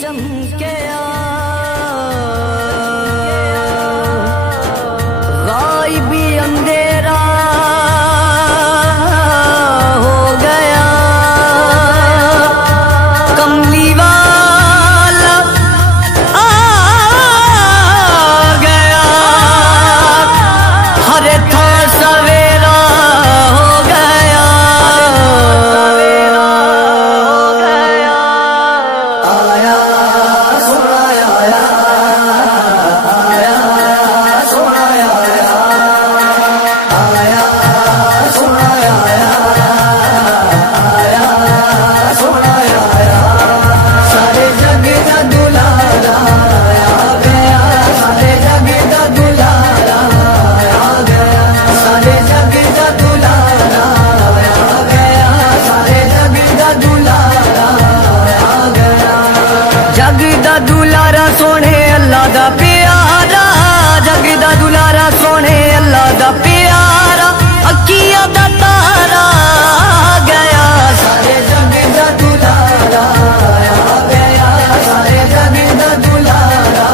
चमके गायबी अंधेरा हो गया, कमली वाला आ गया, हरे था सवेरा हो गया, आया सोना आया, आया सोना आया, आया सोना आया, आया सोना आया, सारे जग दा दुलारा आ गया, सारे जग दा दुलारा आ गया, सारे जग दा दुलारा आ गया, सारे जग दा दुलारा आ गया। जग दा दुलारा सोने अल्लाह दा प्यारा, जग दा दुलारा सोने अल्लाह दा प्यारा, अखियां दा तारा आ गया, सारे जग दा दुलारा आ गया, सारे जग दा दुलारा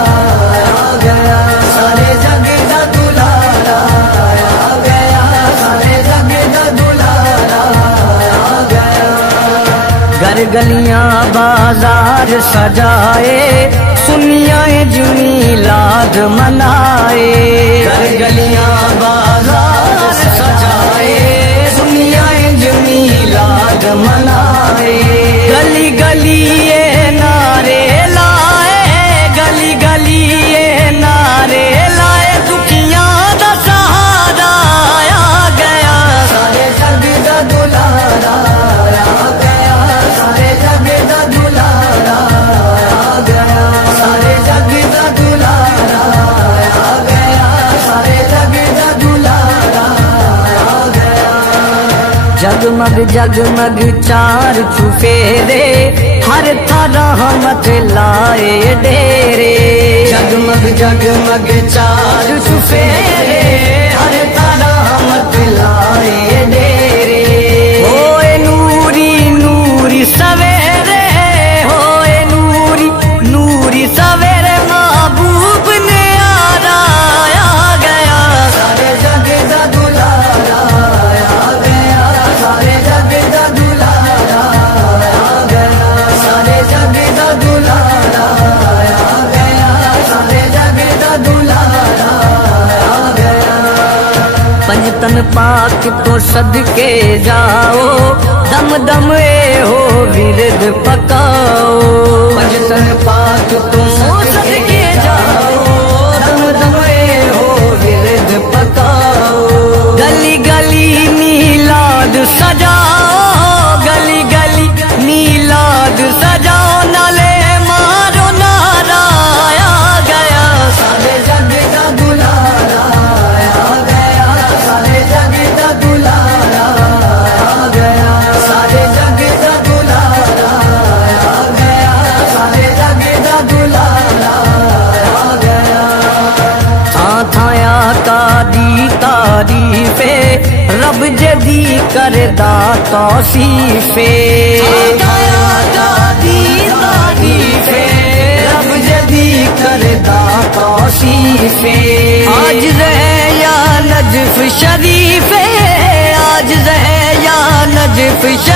आ गया, सारे जग दा दुलारा आ गया, सारे जग दा दुलारा आ गया। घर गलियां बाजार सजाए, सुनियाए जुमीलाद मनाए, घर गलियां बाजार सजाए, सुनियाए जुमीलाद मनाए, गली गली ये नारे लाए, गली गली ये नारे लाए, दुखियां दा सहारा आ गया, सारे जग दा दुलारा आ गया, सारे जग दा दुलारा आ गया, सारे जग दा दुलारा आ गया, सारे जग दा दुलारा आ गया। जगमग जगमग चार चुफेरे, हर था रहमत लाए डेरे, जगमग जगमग चार चुफेरे, हर था रहमत लाए डेरे, होए नूरी नूरी सवेरे, होए नूरी नूरी सवेरे, महबूब ने आरा आ गया, सारे जग दा दुलारा आ गया, सारे जग दा दुलारा आ गया, सारे जग दा दुलारा आ गया, सारे जग दा दुलारा आ गया। पंजतन पाक तो सदके जाओ, दम दम ए हो विरद पकाओ, पंजतन पाक तो सदके जाओ, दम दम ए हो विरद पकाओ, गली गली मीलाद सजाओ, गली गली मीलाद सजाओ, नाले मारो नारा आ गया, सारे जग दा दुलारा आ गया, सारे जग दा दुलारा आ गया, सारे जग दा दुलारा आ गया, सारे जग दा दुलारा आ गया। थां थां आका दी तारीफे, रब जदी करदा तौसीफे, थां थां आका दी तारीफे, रब जदी करदा तौसीफे, आज रहे या नजफ शरीफे, आज रहे या नजफ शरीफे,